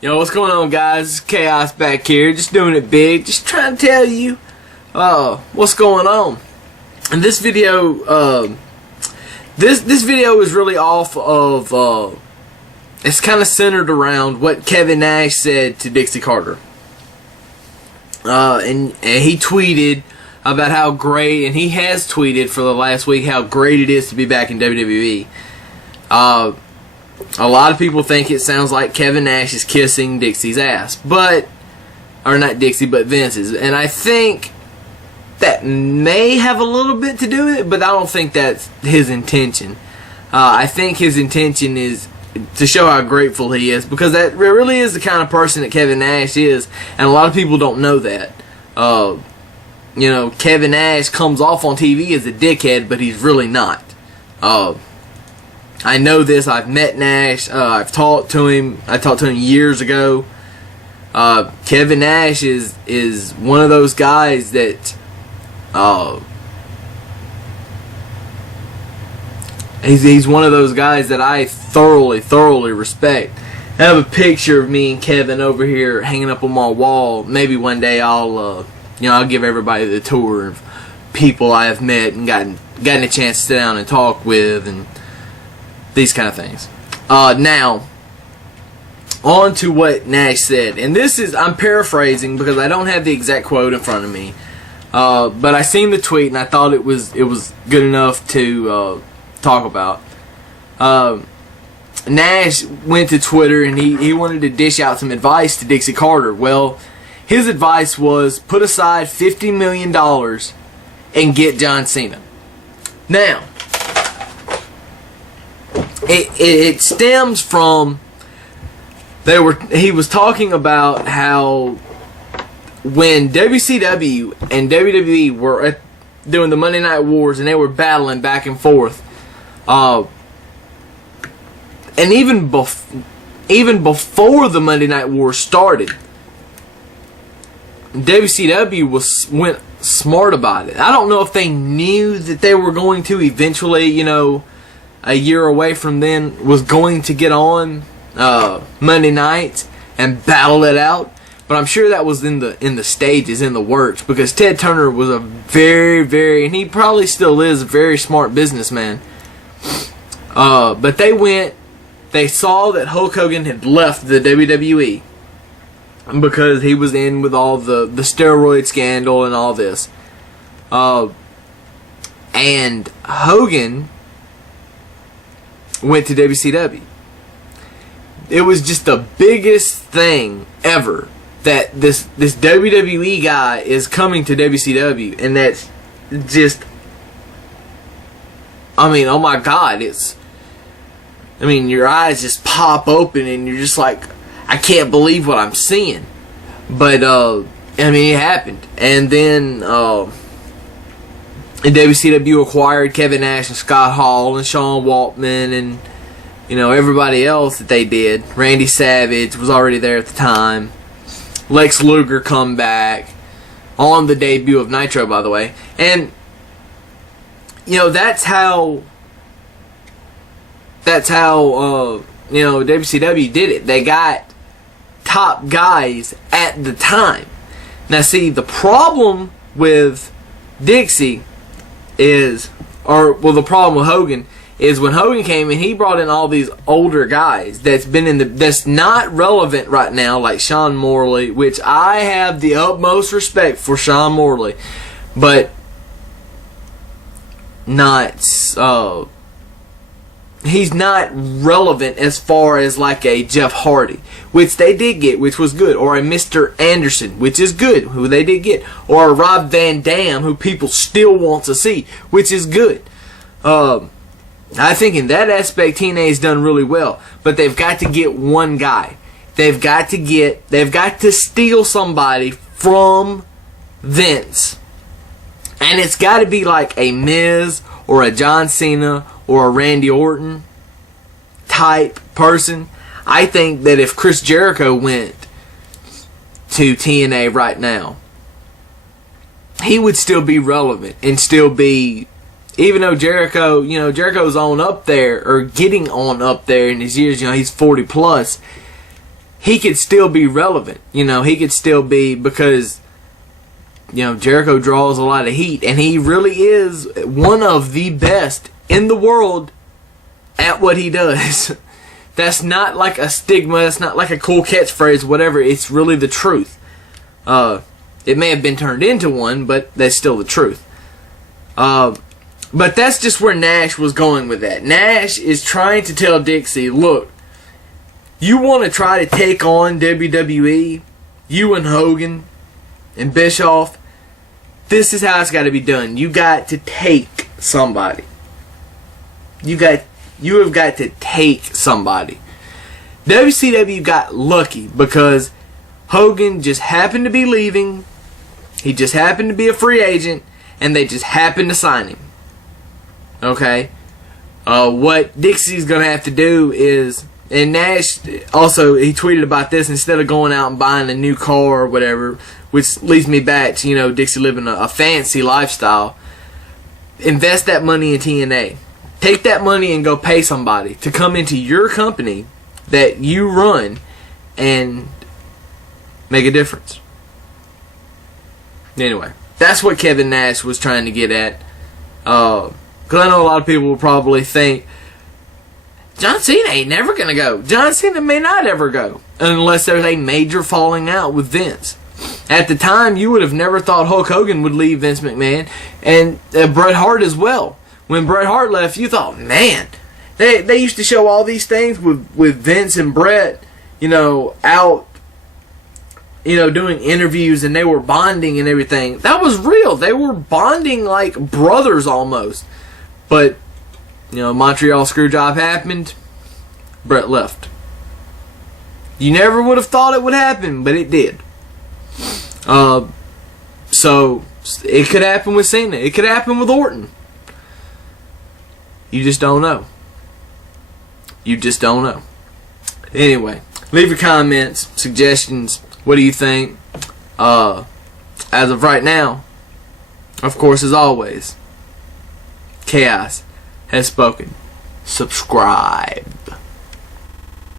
Yo, what's going on, guys? Chaos back here, just doing it big, just trying to tell you what's going on. And this video, this video is really off of it's kind of centered around what Kevin Nash said to Dixie Carter. And he tweeted about how great, and he has tweeted for the last week how great it is to be back in WWE. A lot of people think it sounds like Kevin Nash is kissing Dixie's ass, or not Dixie, but Vince's. And I think that may have a little bit to do with it, but I don't think that's his intention. I think his intention is to show how grateful he is, because that really is the kind of person that Kevin Nash is, and a lot of people don't know that. You know, Kevin Nash comes off on TV as a dickhead, but he's really not. I know this. I've met Nash. I've talked to him. I talked to him years ago. Kevin Nash is one of those guys that he's one of those guys that I thoroughly respect. I have a picture of me and Kevin over here hanging up on my wall. Maybe one day I'll give everybody the tour of people I have met and gotten a chance to sit down and talk with and these kind of things. Now, on to what Nash said. And this is, I'm paraphrasing because I don't have the exact quote in front of me. But I seen the tweet and I thought it was good enough to talk about. Nash went to Twitter and he wanted to dish out some advice to Dixie Carter. Well, his advice was put aside $50 million and get John Cena. Now, it stems from he was talking about how when WCW and WWE were doing the Monday Night Wars and they were battling back and forth, and even before the Monday Night Wars started, WCW went smart about it. I don't know if they knew that they were going to eventually, a year away from then, was going to get on Monday nights and battle it out. But I'm sure that was in the stages, in the works, because Ted Turner was a very, and he probably still is, a very smart businessman. But they saw that Hulk Hogan had left the WWE because he was in with all the steroid scandal and all this. And Hogan went to WCW. It was just the biggest thing ever that this WWE guy is coming to WCW, and that's just, oh my God, your eyes just pop open and you're just like, I can't believe what I'm seeing. But it happened. And then WCW acquired Kevin Nash and Scott Hall and Sean Waltman and everybody else that they did. Randy Savage was already there at the time. Lex Luger come back on the debut of Nitro, by the way. And that's how WCW did it. They got top guys at the time. Now see, the problem with Dixie the problem with Hogan is when Hogan came in, he brought in all these older guys that's not relevant right now, like Sean Morley, which I have the utmost respect for Sean Morley, but he's not relevant as far as like a Jeff Hardy, which they did get, which was good, or a Mr. Anderson, which is good, who they did get, or a Rob Van Dam, who people still want to see, which is good. I think in that aspect TNA has done really well, but they've got to get one guy. They've got to steal somebody from Vince, and it's got to be like a Miz or a John Cena or a Randy Orton type person. I think that if Chris Jericho went to TNA right now, he would still be relevant and still be, even though Jericho's on up there, or getting on up there in his years, he's 40 plus, he could still be relevant. You know, he could still be, because, you know, Jericho draws a lot of heat, and he really is one of the best in the world at what he does. That's not like a stigma, that's not like a cool catchphrase, whatever. It's really the truth. It may have been turned into one, but that's still the truth. But that's just where Nash was going with that. Nash is trying to tell Dixie, look, you want to try to take on WWE, you and Hogan and Bischoff, this is how it's got to be done. You got to take somebody. You have got to take somebody. WCW got lucky because Hogan just happened to be leaving. He just happened to be a free agent, and they just happened to sign him. Okay? What Dixie's going to have to do is, and Nash also, he tweeted about this, instead of going out and buying a new car or whatever, which leads me back to, you know, Dixie living a fancy lifestyle, invest that money in TNA. Take that money and go pay somebody to come into your company that you run and make a difference. Anyway, that's what Kevin Nash was trying to get at. Because I know a lot of people will probably think, John Cena ain't never going to go. John Cena may not ever go unless there's a major falling out with Vince. At the time, you would have never thought Hulk Hogan would leave Vince McMahon, and Bret Hart as well. When Bret Hart left, you thought, man, they used to show all these things with Vince and Bret, you know, out, you know, doing interviews, and they were bonding and everything. That was real. They were bonding like brothers almost. But, you know, Montreal Screwjob happened, Bret left. You never would have thought it would happen, but it did. So, it could happen with Cena. It could happen with Orton. You just don't know. You just don't know. Anyway, leave your comments, suggestions. What do you think? As of right now, of course, as always, Chaos has spoken. Subscribe.